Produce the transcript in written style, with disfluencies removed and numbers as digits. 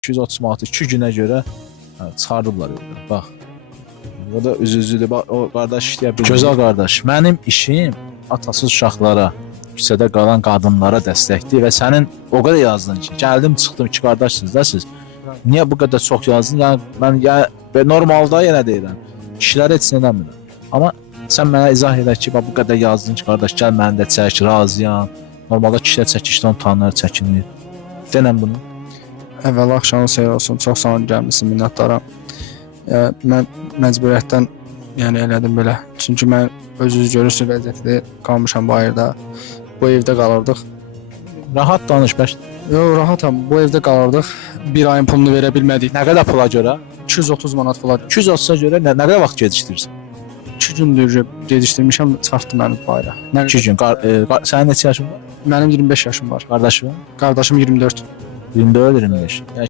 230 manat 2 günə görə çıxardıblar evdən. Bax. O da üzüzdür. Bax o qardaş işləyə bilir. Gözəl qardaş, mənim işim atasız uşaqlara, küçədə qalan qadınlara dəstəkdir və sənin o qədər yazdın ki, gəldim, çıxdım, iki qardaşsınız da siz. Niyə bu qədər çox yazdın? Yəni mən normalda yenə deyirəm. Kişiləri heç nə eləmirəm. Amma sən mənə izah elə ki, bax bu qədər yazdın ki, qardaş, gəl məni də çək, razıyam. Normalda kişilər çəkişdən utanır, çəkinir. Denən bunu. Əvvəla axşamınız xeyir olsun. Çox sağ olun, gəlmişsiniz, minnətdaram. Mən məcburiyyətdən elədim belə. Çünki mən özünüz görürsünüz vəziyyətdə qalmışam bu ayırda. Bu evdə qalırdıq. Rahat danış bəş. Yox, rahatam. Bu evdə qalırdıq. Bir ayın pulunu verə bilmədik. Nə qədər pula görə? 230 manat pula. 230-a görə nə qədər vaxt gecikdirirsən? 2 gündür gecikdirmişəm, çıxartdı məni bayıra. 2 gün. Sənin neçə yaşın var? Mənim 25 yaşım var. Qardaşın? Qardaşım 24. 24, 25.